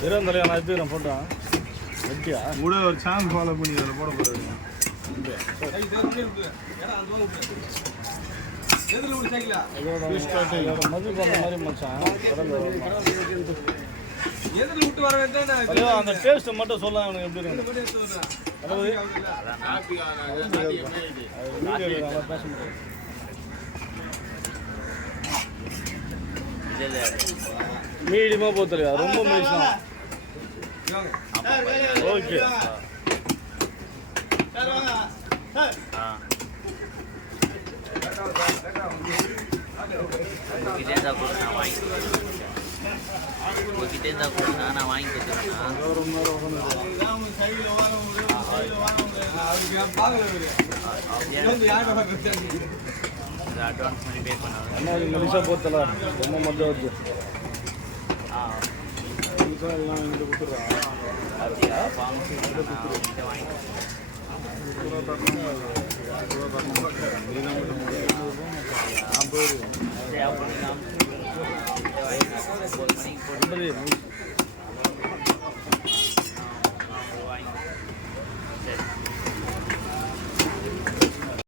வெறும் தலையா நான் எடுத்துக்கிறேன் போட்டோ எப்படியா கூட ஒரு சேனல் ஃபாலோ பண்ணி அதில் போட போகிறேன் மது போடுற மாதிரி மச்சான் அந்த டேஸ்ட் மட்டும் சொல்ல எனக்கு எப்படி இருக்கு பேச முடியாது மீடியமாக போத்தலையா ரொம்ப மெலிசா ஓகே நான் வாங்கி அட்வான்ஸ் பண்ணி பே பண்ணாங்க மெலிசா போத்தல ரொம்ப மஜா வருது எல்லாம் இங்கே கொடுத்துட்றான் அப்படியா வாங்கி